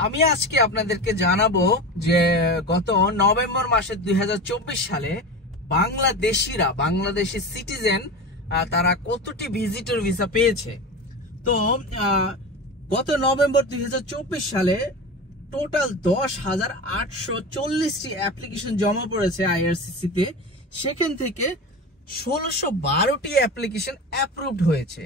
আমি আজকে আপনাদেরকে জানাবো যে গত নভেম্বর মাসের 2024 সালে বাংলাদেশি সিটিজেন তারা কতটি ভিজিটর ভিসা পেয়েছে। তো গত নভেম্বর 2024 সালে টোটাল 10,840টি অ্যাপ্লিকেশন জমা পড়েছে আইআরসিসি তে। সেখান থেকে 1612টি অ্যাপ্লিকেশন অ্যাপ্রুভড হয়েছে।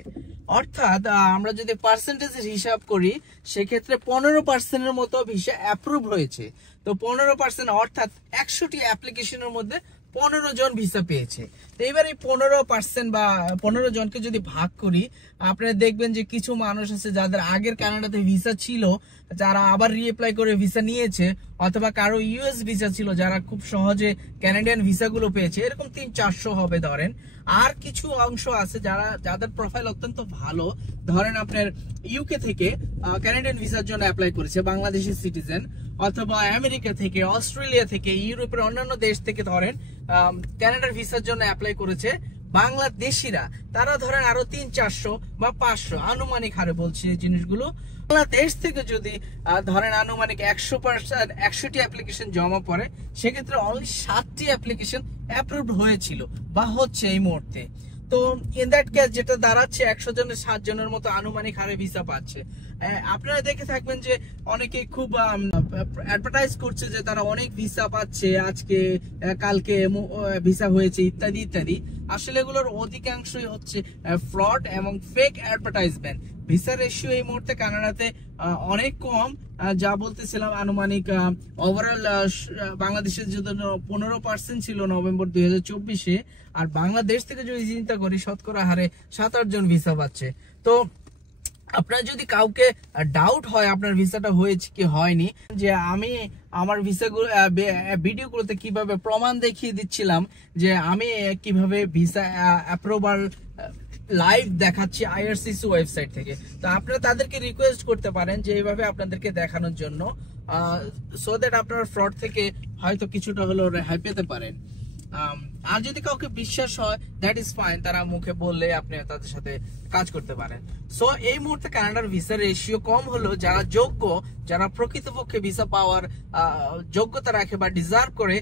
অর্থাৎ আমরা যদি পার্সেন্টেজের হিসাব করি সেক্ষেত্রে 15% মতো ভিসা অ্যাপ্রুভ হয়েছে। তো 15% অর্থাৎ 100টি অ্যাপ্লিকেশনের মধ্যে 15 জন ভিসা পেয়েছে। তো এবার এই 15% বা 15 জনকে যদি ভাগ করি, আপনারা দেখবেন যে কিছু মানুষ আছে যাদের আগের কানাডাতে ভিসা ছিল, যারা আবার রিঅ্যাপ্লাই করে ভিসা নিয়েছে, অথবা কারো ইউএস ভিসা ছিল যারা খুব সহজে ক্যানাডিয়ান ভিসাগুলো পেয়েছে, এরকম 300-400 হবে ধরেন। আর কিছু অংশ আছে যাদের প্রোফাইল অত্যন্ত ভালো, ধরেন আপনার ইউকে থেকে ক্যানাডিয়ান ভিসার জন্য অ্যাপ্লাই করেছে বাংলাদেশি সিটিজেন, অথবা আমেরিকা থেকে, অস্ট্রেলিয়া থেকে, ইউরোপের অন্যান্য দেশ থেকে ধরেন ক্যানাডার ভিসার জন্য অ্যাপ্লাই করেছে বাংলাদেশিরা। তারা ধরেন আরো 300-400 বা 500 আনুমানিক হারে বলছি এই জিনিসগুলো। বাংলাদেশ থেকে যদি ধরেন আনুমানিক 100টি অ্যাপ্লিকেশন জমা পড়ে, সেক্ষেত্রে অনলি 7টি অ্যাপ্লিকেশন অ্যাপ্রুভড হয়েছিল বা হচ্ছে এই মুহূর্তে। তো ইন দ্যাট কেস যেটা দাঁড়াচ্ছে 100 জনের 7 জনের মতো আনুমানিক হারে ভিসা পাচ্ছে। আপনারা দেখে থাকবেন যে অনেকে খুব অ্যাডভার্টাইজ করছে যে তারা অনেক ভিসা পাচ্ছে, আজকে কালকে ভিসা হয়েছে ইত্যাদি ইত্যাদি। আসলে এগুলোর অধিকাংশই হচ্ছে ফ্রড এবং ফেক অ্যাডভার্টাইজমেন্ট। ভিসা রেশিও এই মুহূর্তে কানাডাতে অনেক কম, যা বলতেছিলাম আনুমানিক ওভারঅল বাংলাদেশের জন্য 15% ছিল নভেম্বর 2024-এ। আর বাংলাদেশ থেকে যদি চিন্তা করি শতকরা হারে 7-8 জন ভিসা পাচ্ছে। তো আপনার যদি কাউকে ডাউট হয় আপনার ভিসাটা হয়েছে কি হয়নি, যে আমি আমার ভিসাগুলো ভিডিওগুলোতে কিভাবে প্রমাণ দেখিয়ে দিচ্ছিলাম যে আমি কিভাবে ভিসা অ্যাপ্রুভাল লাইভ দেখাচ্ছি আইআরসিসি ওয়েবসাইট থেকে। তো আপনারা তাদেরকে রিকোয়েস্ট করতে পারেন যে এইভাবে আপনাদেরকে দেখানোর জন্য, সো দ্যাট আপনার ফ্রড থেকে হয়তো কিছুটা হলেও রেহাই পেতে পারেন। আর যদি কাউকে বিশ্বাস হয় দ্যাট ইজ ফাইন, তারা মুখে বললে আপনি তাদের সাথে কাজ করতে পারেন। সো এই মুহূর্তে কানাডার ভিসার রেশিও কম হলো, যারা যোগ্য, যারা প্রকৃতপক্ষে ভিসা পাওয়ার যোগ্যতা রাখে বা ডিজার্ভ করে,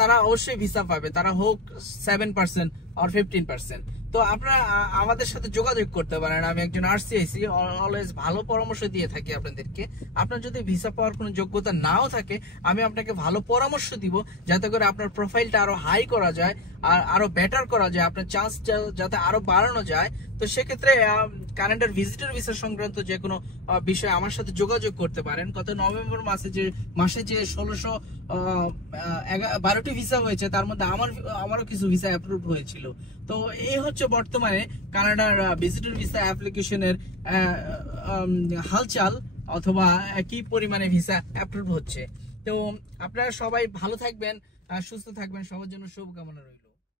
তারা অবশ্যই ভিসা পাবে, তারা হোক 7% আর 15%। তো আপনারা আমাদের সাথে যোগাযোগ করতে পারেন। আমি একজন আরসিআইসি, অলওয়েজ ভালো পরামর্শ দিয়ে থাকি আপনাদেরকে। আপনার যদি ভিসা পাওয়ার কোনো যোগ্যতা নাও থাকে, আমি আপনাকে ভালো পরামর্শ দিব যাতে করে আপনার প্রোফাইলটা আরো হাই করা যায়, আর আরো বেটার করা যায়, আপনার চান্স যাতে আরো বাড়ানো যায়। তো সেক্ষেত্রে কানাডার ভিজিটর ভিসা সংক্রান্ত যে কোনো বিষয়ে আমার সাথে যোগাযোগ করতে পারেন। গত নভেম্বর মাসে যে 1612টি ভিসা হয়েছে, তার মধ্যে আমারও কিছু ভিসা অ্যাপ্রুভ হয়েছিল। তো এই হচ্ছে বর্তমানে কানাডার ভিজিটর ভিসা অ্যাপ্লিকেশনের হালচাল, অথবা কি পরিমাণে ভিসা অ্যাপ্রুভ হচ্ছে। তো আপনারা সবাই ভালো থাকবেন, সুস্থ থাকবেন, সবার জন্য শুভকামনা রইল।